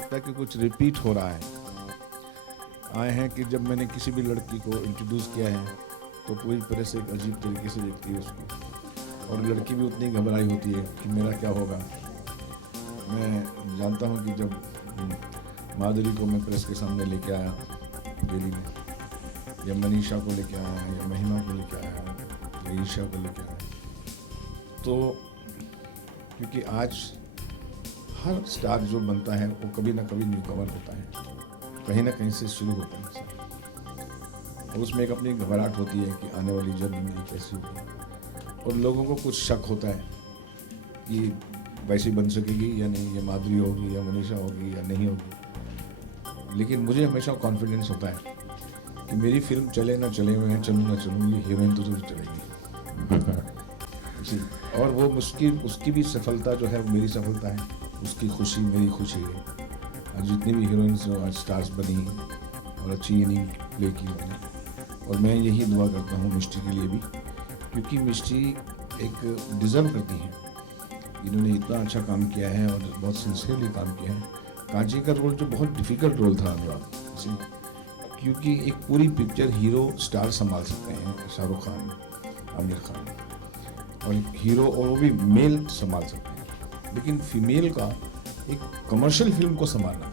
लगता है कि कुछ रिपीट हो रहा है। आए हैं कि जब मैंने किसी भी लड़की को इंट्रोड्यूस किया है तो पूरी तरह से एक अजीब तरीके से देखती है उसको, और लड़की भी उतनी घबराई होती है कि मेरा क्या होगा। मैं जानता हूँ कि जब माधुरी को मैं प्रेस के सामने लेके आया दिल्ली में, या मनीषा को लेके आया, या महिमा को लेके आया, या ईशा को लेके आया, तो क्योंकि आज हर स्टार जो बनता है वो कभी ना कभी न्यू कमर होता है, कहीं ना कहीं से शुरू होता है, और उसमें एक अपनी घबराहट होती है कि आने वाली जर्नी मेरी कैसी होगी, और लोगों को कुछ शक होता है कि वैसी बन सकेगी या नहीं, ये माधुरी होगी या मनीषा होगी या नहीं होगी। लेकिन मुझे हमेशा कॉन्फिडेंस होता है कि मेरी फिल्म चले ना चले, मैं चलूँ ना चलूँ, ये हीरोइन तो जरूर चलेगी। जी, और वो उसकी भी सफलता जो है मेरी सफलता है, उसकी खुशी मेरी खुशी है। आज जितनी भी हीरोइंस जो आज स्टार्स बनी और अच्छी इनिंग प्ले की उन्होंने, और मैं यही दुआ करता हूँ मिष्टी के लिए भी, क्योंकि मिष्टी एक डिज़र्व करती हैं। इन्होंने इतना अच्छा काम किया है और बहुत सिंसियरली काम किया है। कांची का रोल जो बहुत डिफ़िकल्ट रोल था अनुराग, क्योंकि एक पूरी पिक्चर हीरो स्टार संभाल सकते हैं, शाहरुख खान, आमिर खान, और हीरो और वो भी मेल संभाल सकते हैं, लेकिन फीमेल का एक कमर्शियल फिल्म को संभालना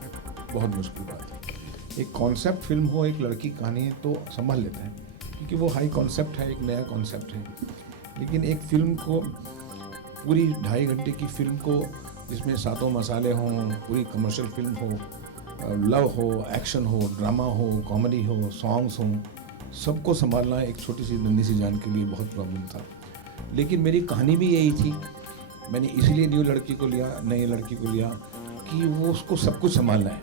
बहुत मुश्किल बात है। एक कॉन्सेप्ट फिल्म हो, एक लड़की कहानी है तो संभाल लेते हैं, क्योंकि वो हाई कॉन्सेप्ट है, एक नया कॉन्सेप्ट है। लेकिन एक फिल्म को, पूरी 2.5 घंटे की फिल्म को, जिसमें सातों मसाले हों, पूरी कमर्शियल फिल्म हो, लव हो, एक्शन हो, ड्रामा हो, कॉमेडी हो, सॉन्ग्स हों, सबको संभालना एक छोटी सी नन्ही सी जान के लिए बहुत प्रॉब्लम था। लेकिन मेरी कहानी भी यही थी, मैंने इसलिए नई लड़की को लिया कि वो उसको सब कुछ संभालना है।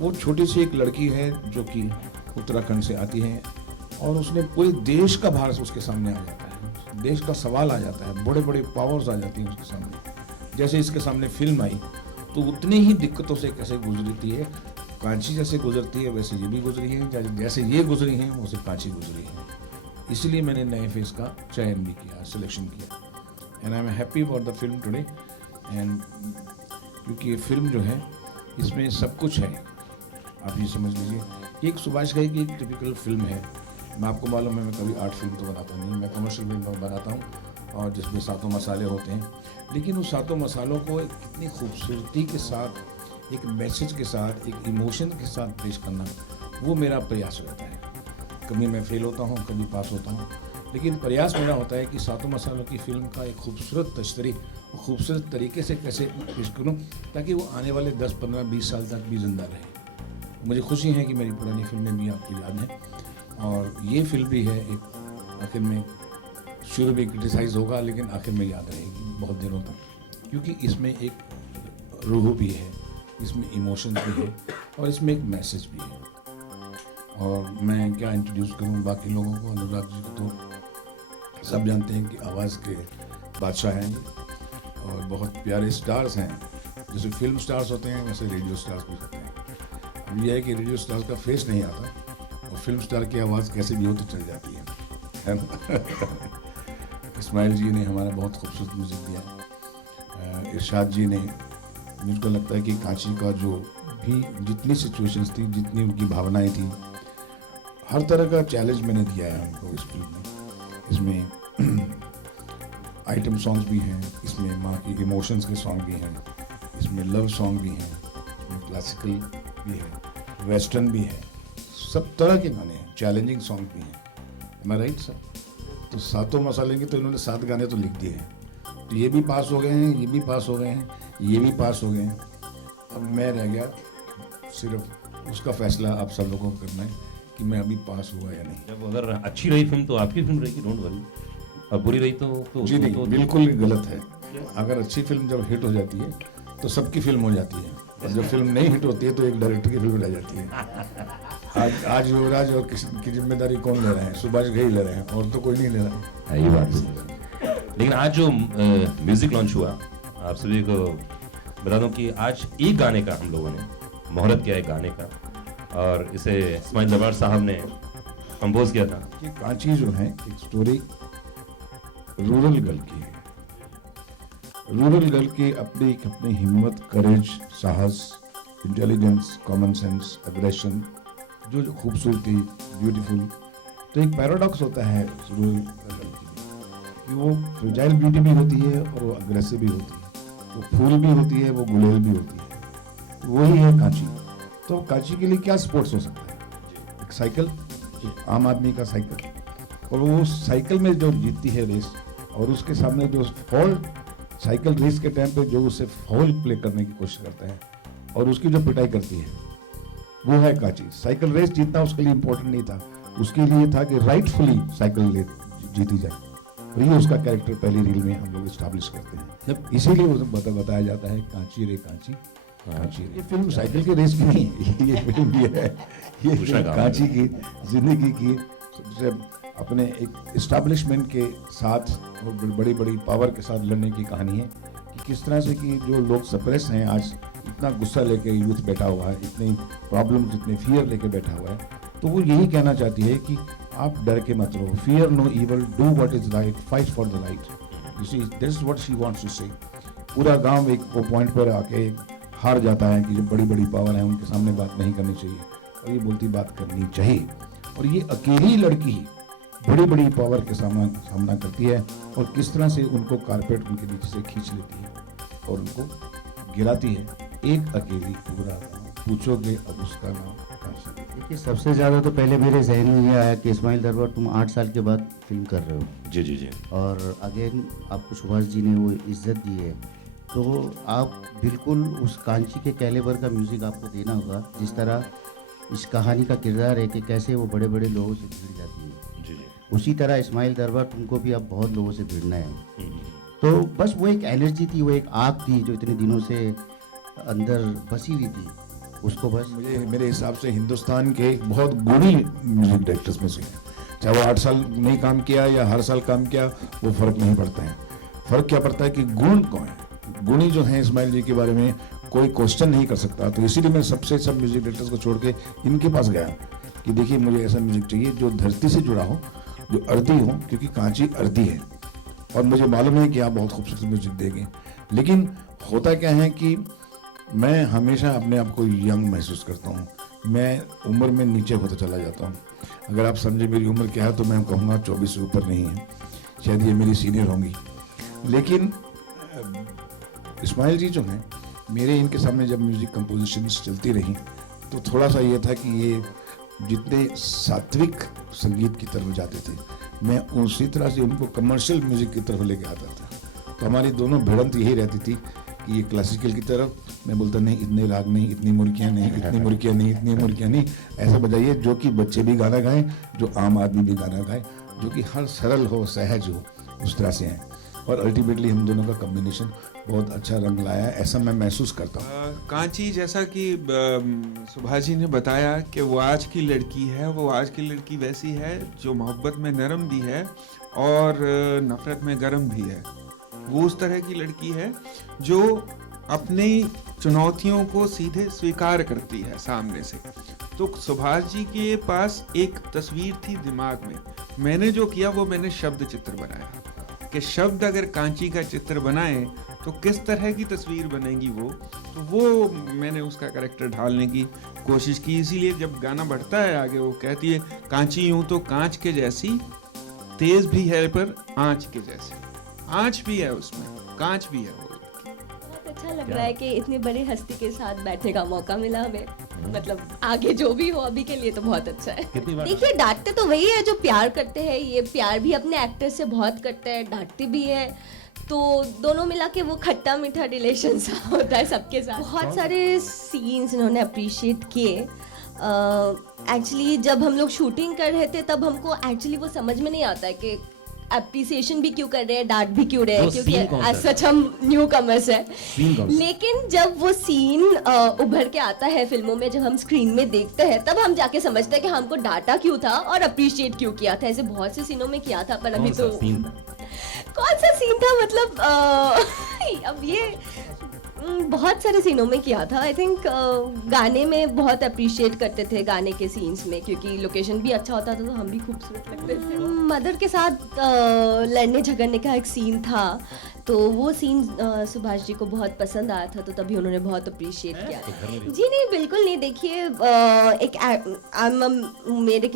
वो छोटी सी एक लड़की है जो कि उत्तराखंड से आती है, और उसने पूरे देश का भार उसके सामने आ जाता है, देश का सवाल आ जाता है, बड़े बड़े पावर्स आ जाती हैं उसके सामने। जैसे इसके सामने फिल्म आई तो उतनी ही दिक्कतों से कैसे गुजरती है, कांची जैसे गुजरती है वैसे ये भी गुजरी है, जैसे ये गुजरी हैं वैसे कांची गुजरी है। इसलिए मैंने नए फेस का चयन भी किया, सिलेक्शन किया, and I am happy for the film today. And क्योंकि ये फिल्म जो है इसमें सब कुछ है, आप ये समझ लीजिए। एक सुभाष घई की एक टिपिकल फिल्म है। मैं आपको मालूम है मैं कभी आर्ट फिल्म तो बनाता नहीं, मैं कमर्शियल फिल्म बनाता हूँ, और जिसमें सातों मसाले होते हैं। लेकिन उस सातों मसालों को कितनी खूबसूरती के साथ, एक मैसेज के साथ, एक इमोशन के साथ पेश करना, वो मेरा प्रयास रहता है। कभी मैं फेल होता हूँ, कभी पास होता हूँ, लेकिन प्रयास मेरा होता है कि सातों मसालों की फिल्म का एक खूबसूरत तशरीह, खूबसूरत तरीके से कैसे पेश करूँ ताकि वो आने वाले 10, 15, 20 साल तक भी ज़िंदा रहे। मुझे खुशी है कि मेरी पुरानी फिल्में भी आपको याद हैं, और ये फिल्म भी है एक आखिर में, शुरू में क्रिटिसाइज़ होगा लेकिन आखिर में याद रहेगी बहुत दिनों तक, क्योंकि इसमें एक रूह भी है, इसमें इमोशंस भी है, और इसमें एक मैसेज भी है। और मैं क्या इंट्रोड्यूस करूं बाकी लोगों को, अनुराग जी को तो सब जानते हैं कि आवाज़ के बादशाह हैं और बहुत प्यारे स्टार्स हैं। जैसे फिल्म स्टार्स होते हैं वैसे रेडियो स्टार्स भी होते हैं। अब यह है कि रेडियो स्टार्स का फेस नहीं आता, और फिल्म स्टार की आवाज़ कैसे भी हो तो चल जाती है ना। इस्माइल जी ने हमारा बहुत खूबसूरत म्यूज़िक दिया, इरशाद जी ने, मुझको लगता है कि कांची का जो भी जितनी सिचुएशंस थी, जितनी उनकी भावनाएं थी, हर तरह का चैलेंज मैंने दिया है उनको इस फिल्म में। इसमें आइटम सॉन्ग्स भी हैं, इसमें माँ की इमोशंस के सॉन्ग भी हैं, इसमें लव सॉन्ग भी हैं, इसमें क्लासिकल भी है, वेस्टर्न भी है, सब तरह के गाने हैं, चैलेंजिंग सॉन्ग भी हैं। एम आई राइट सर? तो सातों मसाले के तो इन्होंने 7 गाने तो लिख दिए हैं, तो ये भी पास हो गए हैं, ये भी पास हो गए हैं, ये भी पास हो गए हैं। अब मैं रह गया, सिर्फ उसका फैसला आप सब लोगों को करना है कि मैं अभी पास हुआ या नहीं। जब अगर अच्छी रही फिल्म तो आपकी फिल्म रहेगी, डोंट वरी, और बुरी रही तो जी नहीं, बिल्कुल गलत है। अगर अच्छी फिल्म जब हिट हो जाती है तो सबकी फिल्म हो जाती है, और जब फिल्म नहीं हिट होती है तो एक डायरेक्टर की फिल्म रह जाती है। आज युवराज और किसी की जिम्मेदारी कौन ले रहे हैं? सुभाष घई ले रहे हैं, और तो कोई नहीं ले रहा है। ये बात है। लेकिन आज जो म्यूजिक लॉन्च हुआ, आप सभी को बता दूं कि आज एक गाने का हम लोगों ने मुहूर्त किया, एक गाने का, और इसे इस्माइल दरबार साहब ने कंपोज किया था। ये कांची जो है एक स्टोरी रूरल गर्ल की है, रूरल गर्ल की अपनी हिम्मत, करेज, साहस, इंटेलिजेंस, कॉमन सेंस, एग्रेशन, जो खूबसूरती, ब्यूटीफुल। तो एक पैराडॉक्स होता है रूरल गर्ल की कि वो फ्रेजाइल ब्यूटी भी होती है और वो अग्रेसिव भी होती है, वो फूल भी होती है, वो गुलेल भी होती है। वही है कांची। तो कांची के लिए क्या स्पोर्ट्स हो सकता है? एक साइकिल, एक आम आदमी का साइकिल, और वो साइकिल में जो जीतती है रेस, और उसके सामने जो फॉल, साइकिल रेस के टाइम पे जो उसे फॉल प्ले करने की कोशिश करता है और उसकी जो पिटाई करती है, वो है कांची। साइकिल रेस जीतना उसके लिए इम्पोर्टेंट नहीं था, उसके लिए था कि राइटफुली साइकिल जीती जाए। और ये उसका कैरेक्टर पहली रील में हम लोग इस्टेब्लिश करते हैं, इसीलिए वो बताया जाता है कांची रे कांची, कांची रे। ये फिल्म साइकिल की रेस की नहीं है, ये फिल्म ये है, ये फिल्म कांची की जिंदगी की सबसे अपने एक इस्टेब्लिशमेंट के साथ और बड़ी बड़ी पावर के साथ लड़ने की कहानी है कि किस तरह से कि जो लोग सप्रेस हैं, आज इतना गुस्सा लेके यूथ बैठा हुआ है, इतनी प्रॉब्लम, इतने फियर लेके बैठा हुआ है, तो वो यही कहना चाहती है कि आप डर के मत रहो, fear no evil, do what is right, fight for the right. You see this is what she wants to say. पूरा गांव एक पॉइंट पर आके हार जाता है कि जो बड़ी बड़ी पावर है उनके सामने बात नहीं करनी चाहिए, और ये बोलती बात करनी चाहिए। और ये अकेली लड़की बड़ी बड़ी पावर के सामना करती है और किस तरह से उनको कारपेट उनके नीचे से खींच लेती है और उनको गिराती है, एक अकेली। पूरा पूछोगे अब उसका नाम कांची। देखिए, सबसे ज़्यादा तो पहले मेरे जहन में ये आया कि इस्माइल दरबार तुम 8 साल के बाद फिल्म कर रहे हो। जी जी जी। और अगेन आपको सुभाष जी ने वो इज्जत दी है, तो आप बिल्कुल उस कांची के कैलिबर का म्यूज़िक आपको देना होगा, जिस तरह इस कहानी का किरदार है कि कैसे वो बड़े बड़े लोगों से भिड़ जाती है। जी जी। उसी तरह इस्माइल दरबार तुमको भी अब बहुत लोगों से भिड़ना है। तो बस वो एक एनर्जी थी, वो एक आग थी जो इतने दिनों से अंदर बसी हुई थी, उसको बस मुझे मेरे हिसाब से हिंदुस्तान के बहुत गुणी म्यूजिक डायरेक्टर्स में से है। चाहे वो 8 साल नहीं काम किया या हर साल काम किया, वो फर्क नहीं पड़ता है। फर्क क्या पड़ता है कि गुण कौन है। गुणी जो हैं इस्माइल जी के बारे में कोई क्वेश्चन नहीं कर सकता। तो इसीलिए मैं सब म्यूजिक डायरेक्टर्स को छोड़ के इनके पास गया कि देखिए मुझे ऐसा म्यूजिक चाहिए जो धरती से जुड़ा हो, जो अर्दी हो, क्योंकि कांची अर्दी है और मुझे मालूम है कि आप बहुत खूबसूरत म्यूजिक देंगे। लेकिन होता क्या है कि मैं हमेशा अपने आप को यंग महसूस करता हूँ, मैं उम्र में नीचे होता चला जाता हूँ। अगर आप समझे मेरी उम्र क्या है तो मैं कहूँगा 24 से ऊपर नहीं है, शायद ये मेरी सीनियर होंगी। लेकिन इस्माइल जी जो हैं, मेरे इनके सामने जब म्यूज़िक कंपोजिशंस चलती रही तो थोड़ा सा ये था कि ये जितने सात्विक संगीत की तरफ जाते थे, मैं उसी तरह से उनको कमर्शियल म्यूज़िक की तरफ लेके आता था। तो हमारी दोनों भिड़ंत यही रहती थी कि ये क्लासिकल की तरफ, मैं बोलता नहीं इतने राग नहीं, इतनी मुर्कियाँ नहीं, इतनी मुर्कियाँ नहीं, इतनी मुर्कियाँ नहीं, ऐसा बजाइए जो कि बच्चे भी गाना गाएं, जो आम आदमी भी गाना गाए, जो कि हर सरल हो, सहज हो, उस तरह से हैं। और अल्टीमेटली हम दोनों का कॉम्बिनेशन बहुत अच्छा रंग लाया है, ऐसा मैं महसूस करता हूँ। कांची, जैसा कि सुभाष जी ने बताया कि वो आज की लड़की है, वो आज की लड़की वैसी है जो मोहब्बत में नरम भी है और नफरत में गर्म भी है। वो उस तरह की लड़की है जो अपनी चुनौतियों को सीधे स्वीकार करती है सामने से। तो सुभाष जी के पास एक तस्वीर थी दिमाग में, मैंने जो किया वो मैंने शब्द चित्र बनाया कि शब्द अगर कांची का चित्र बनाए तो किस तरह की तस्वीर बनेगी तो वो मैंने उसका कैरेक्टर ढालने की कोशिश की। इसीलिए जब गाना बढ़ता है आगे, वो कहती है कांची यूं तो कांच के जैसी, तेज भी है पर आंच के जैसी। आंच भी है उसमें, कांच भी है। वो बहुत अच्छा लग रहा है कि इतनी बड़ी हस्ती के साथ बैठने का मौका मिला हमें। मतलब आगे जो भी हो, अभी के लिए तो बहुत अच्छा है। देखिए, डांटते तो वही है जो प्यार करते हैं, ये प्यार भी अपने एक्टर से बहुत करते हैं, डांटते भी है, तो दोनों मिला के वो खट्टा मीठा रिलेशन सा होता है सबके साथ। बहुत सारे सीन्स इन्होंने अप्रिशिएट किए। एक्चुअली जब हम लोग शूटिंग कर रहे थे तब हमको एक्चुअली वो समझ में नहीं आता है कि अप्रिसिएशन भी क्यों कर रहे हैं, डांट भी क्यों रहे हैं, क्योंकि एज सच हम न्यू कमर्स है। लेकिन जब वो सीन उभर के आता है फिल्मों में, जब हम स्क्रीन में देखते हैं, तब हम जाके समझते हैं कि हमको डांटा क्यों था और अप्रिशिएट क्यों किया था। ऐसे बहुत से सीनों में किया था, पर अभी तो कौन सा सीन था, मतलब अब ये बहुत सारे सीनों में किया था। आई थिंक गाने में बहुत अप्रिशिएट करते थे, गाने के सीन्स में, क्योंकि लोकेशन भी अच्छा होता था तो हम भी खूबसूरत लगते थे। मदर के साथ लड़ने झगड़ने का एक सीन था, तो वो सीन सुभाष जी को बहुत पसंद आया था, तो तभी उन्होंने बहुत अप्रिशिएट किया। जी नहीं, बिल्कुल नहीं। देखिए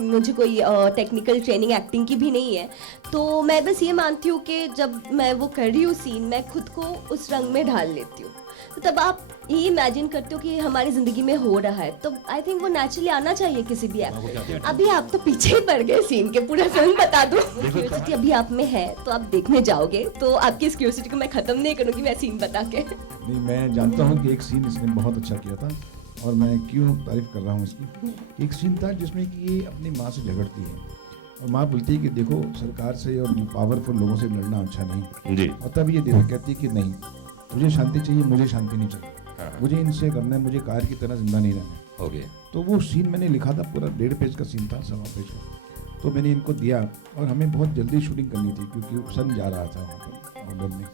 मुझे कोई टेक्निकल ट्रेनिंग एक्टिंग की भी नहीं है, तो मैं बस ये मानती हूँ कि जब मैं वो कर रही हूँ सीन, मैं खुद को उस रंग में ढाल लेती हूँ। तो तब आप ये इमेजिन करते हो कि हमारी ज़िंदगी में हो रहा है, तो आई थिंक वो नेचुरली आना चाहिए किसी भी एक्टर। अभी आप तो पीछे ही पड़ गए सीन के, पूरा फिल्म बता दो। क्यूरियोसिटी अभी आप में है, तो आप देखने जाओगे, तो आपकी इस क्यूरियोसिटी को मैं ख़त्म नहीं करूँगी मैं सीन बता के। नहीं, मैं जानता हूँ कि एक सीन इसने बहुत अच्छा किया था, और मैं क्यों तारीफ कर रहा हूँ इसकी। एक सीन था जिसमें कि ये अपनी माँ से झगड़ती है, और माँ बोलती है कि देखो सरकार से और पावरफुल लोगों से लड़ना अच्छा नहीं जी। और तब ये देखो कहती है कि नहीं, तुझे शांति चाहिए, मुझे शांति नहीं चाहिए, मुझे इनसे करना है, मुझे कार की तरह जिंदा नहीं रहना है। ओके। तो वो सीन मैंने लिखा था, पूरा 1.5 पेज का सीन था, 1.25 पेज का। तो मैंने इनको दिया, और हमें बहुत जल्दी शूटिंग करनी थी क्योंकि सन जा रहा था वहाँ पर ऑर्डर में।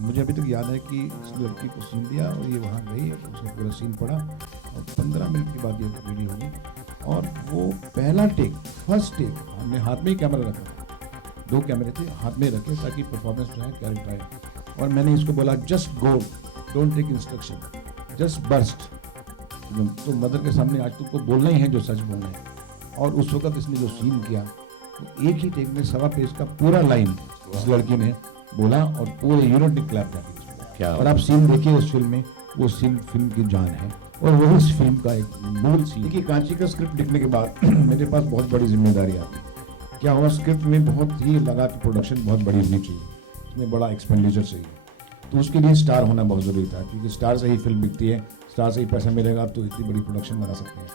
मुझे अभी तक याद है कि इस लड़की को सीन दिया और ये वहाँ गई, उसने पूरा सीन पढ़ा, और 15 मिनट के बाद ये रेडी हो गई। और वो पहला टेक, फर्स्ट टेक, हमने हाथ में ही कैमरा रखा था, 2 कैमरे थे हाथ में रखे ताकि परफॉर्मेंस जो है कैरेक्टर आए। और मैंने इसको बोला just go, don't take instruction, just burst. तो मदर के सामने आज तुमको बोलना ही है जो सच बोलना है। और उस वक्त इसने जो सीन किया, तो एक ही टेक में 1.25 पेज का पूरा लाइन इस लड़की ने बोला, और पूरे यूनिट ने क्लैप कर दिया। और आप सीन देखिए उस फिल्म में, वो सीन फिल्म की जान है, और वही इस फिल्म का एक मूल सीन। देखिए कांची का स्क्रिप्ट लिखने के बाद मेरे पास बहुत बड़ी जिम्मेदारी आती। क्या हुआ, स्क्रिप्ट में बहुत ही लगा कि प्रोडक्शन बहुत बड़ी होनी चाहिए, इसमें बड़ा एक्सपेंडिचर चाहिए, तो उसके लिए स्टार होना बहुत ज़रूरी था, क्योंकि स्टार से ही फिल्म बिकती है, स्टार से ही पैसा मिलेगा, तो इतनी बड़ी प्रोडक्शन बना सकते हैं।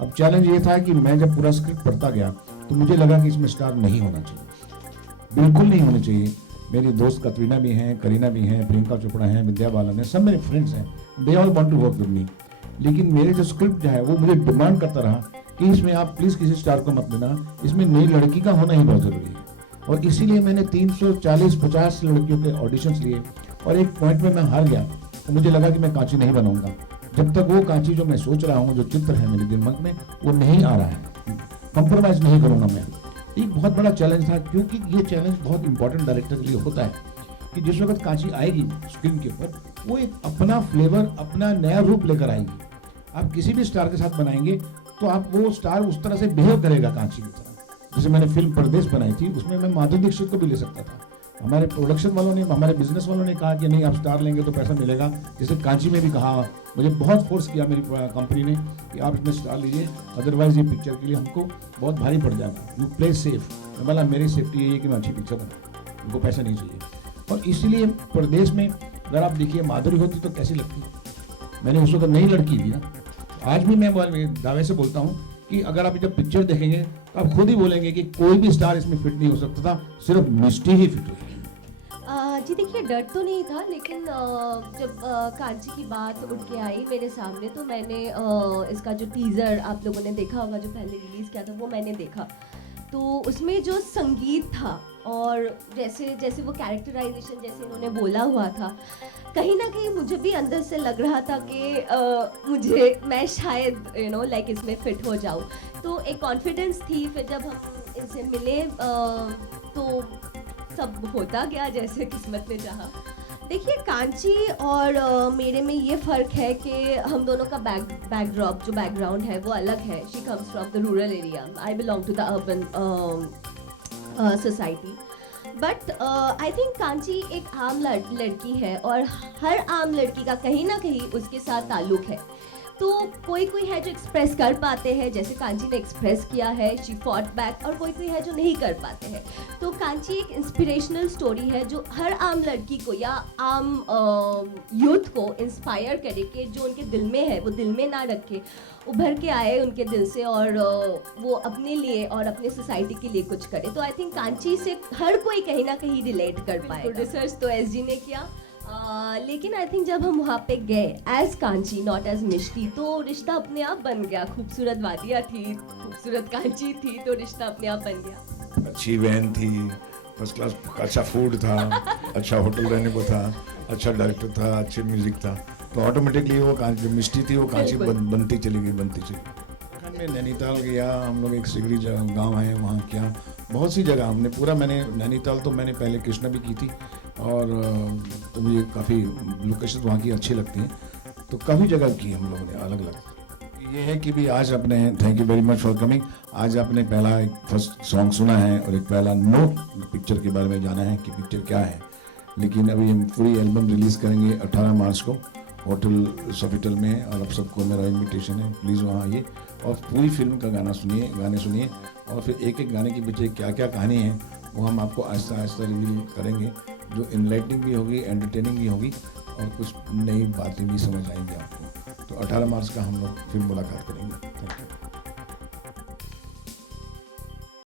अब चैलेंज ये था कि मैं जब पूरा स्क्रिप्ट पढ़ता गया, तो मुझे लगा कि इसमें स्टार नहीं होना चाहिए, बिल्कुल नहीं होने चाहिए। मेरी दोस्त कतरीना भी हैं, करीना भी हैं, प्रियंका चोपड़ा हैं, विद्या बालन हैं, सब मेरे फ्रेंड्स हैं, they all want to work with me. लेकिन मेरे जो स्क्रिप्ट जो है वो मुझे डिमांड करता रहा कि इसमें आप प्लीज़ किसी स्टार को मत देना, इसमें नई लड़की का होना ही बहुत ज़रूरी है। और इसीलिए मैंने 340-50 लड़कियों के ऑडिशंस लिए, और एक पॉइंट में मैं हार गया, तो मुझे लगा कि मैं कांची नहीं बनाऊंगा जब तक वो कांची जो मैं सोच रहा हूँ, जो चित्र है मेरे दिमाग में, वो नहीं आ रहा है। कंप्रोमाइज़ नहीं करूँगा मैं। एक बहुत बड़ा चैलेंज था, क्योंकि ये चैलेंज बहुत इंपॉर्टेंट डायरेक्टर के लिए होता है कि जिस वक्त कांची आएगी स्क्रीन के ऊपर, वो एक अपना फ्लेवर, अपना नया रूप लेकर आएगी। आप किसी भी स्टार के साथ बनाएंगे तो आप वो स्टार उस तरह से बिहेव करेगा कांची की तरह। जैसे मैंने फिल्म परदेश बनाई थी, उसमें मैं माधुरी दीक्षित को भी ले सकता था। हमारे प्रोडक्शन वालों ने, हमारे बिजनेस वालों ने कहा कि नहीं, आप स्टार लेंगे तो पैसा मिलेगा। जैसे कांची में भी कहा, मुझे बहुत फोर्स किया मेरी कंपनी ने कि आप इसमें स्टार लीजिए, अदरवाइज ये पिक्चर के लिए हमको बहुत भारी पड़ जाएगा, यू प्ले सेफ। मैं बोला मेरी सेफ्टी यही है कि मैं अच्छी पिक्चर बनाऊँ, उनको पैसा नहीं चाहिए। और इसलिए परदेश में अगर आप देखिए माधुरी होती तो कैसी लगती, मैंने उस वक्त नई लड़की थी ना। आज भी मैं दावे से बोलता हूँ कि अगर आप जब पिक्चर देखेंगे तो आप खुद ही बोलेंगे कि कोई भी स्टार इसमें फिट नहीं हो सकता था, सिर्फ मिस्टी ही फिट हुई। जी देखिए, डर तो नहीं था, लेकिन जब कांची की बात उठ के आई मेरे सामने, तो मैंने इसका जो टीज़र आप लोगों ने देखा होगा, जो पहले रिलीज़ किया था, वो मैंने देखा। तो उसमें जो संगीत था, और जैसे जैसे वो कैरेक्टराइजेशन जैसे इन्होंने बोला हुआ था, कहीं ना कहीं मुझे भी अंदर से लग रहा था कि मैं शायद लाइक इसमें फिट हो जाऊँ। तो एक कॉन्फिडेंस थी। फिर जब हम इनसे मिले तो सब होता गया जैसे किस्मत ने चाहा। देखिए, कांची और मेरे में ये फ़र्क है कि हम दोनों का बैकड्रॉप जो बैकग्राउंड है वो अलग है। She comes from the rural area, I belong to the urban society. But I think Kanchi एक आम लड़की है, और हर आम लड़की का कहीं ना कहीं उसके साथ ताल्लुक है। तो कोई है जो एक्सप्रेस कर पाते हैं, जैसे कांची ने एक्सप्रेस किया है, शी फॉट बैक, और कोई है जो नहीं कर पाते हैं। तो कांची एक इंस्पिरेशनल स्टोरी है जो हर आम लड़की को या आम यूथ को इंस्पायर करे कि जो उनके दिल में है वो दिल में ना रखे, उभर के आए उनके दिल से, और वो अपने लिए और अपने सोसाइटी के लिए कुछ करे। तो आई थिंक कांची से हर कोई कहीं ना कहीं रिलेट कर पाए। रिसर्च तो एसजी ने किया, लेकिन आई थिंक जब हम वहाँ पे गए एज कांची, नॉट एज मिष्टी, तो रिश्ता अपने आप बन गया। खूबसूरत वादियाँ थी, खूबसूरत कांची थी, तो रिश्ता अपने आप बन गया। अच्छी वैन थी, फर्स्ट क्लास अच्छा फूड था, अच्छा होटल रहने को था, अच्छा डायरेक्टर था, अच्छे म्यूजिक था, तो ऑटोमेटिकली वो जो मिष्टी थी वो कांची बनती चली गई। मैं नैनीताल गया, हम लोग एक सिगड़ी गांव है वहाँ किया, बहुत सी जगह हमने पूरा। मैंने नैनीताल तो मैंने पहले कृष्णा भी की थी, और तो मुझे काफ़ी लोकेशन वहाँ की अच्छी लगती हैं, तो काफ़ी जगह की हम लोगों ने अलग अलग। ये है कि भी आज आपने, thank you very much for coming, आज आपने पहला एक फर्स्ट सॉन्ग सुना है और एक पहला नोट पिक्चर के बारे में जाना है कि पिक्चर क्या है, लेकिन अभी हम पूरी एल्बम रिलीज़ करेंगे 18 मार्च को होटल सोफिटल में, और आप सबको मेरा इनविटेशन है, प्लीज़ वहाँ आइए और पूरी फिल्म का गाने सुनिए, और फिर एक एक गाने के पीछे क्या क्या कहानी है वो हम आपको आहिस्ता आहिस्ता रिवील करेंगे, जो इनलाइटनिंग भी होगी, एंटरटेनिंग भी होगी और कुछ नई बातें भी समझ आएंगी आपको। तो 18 मार्च का हम लोग फिर मुलाकात करेंगे। Thank you.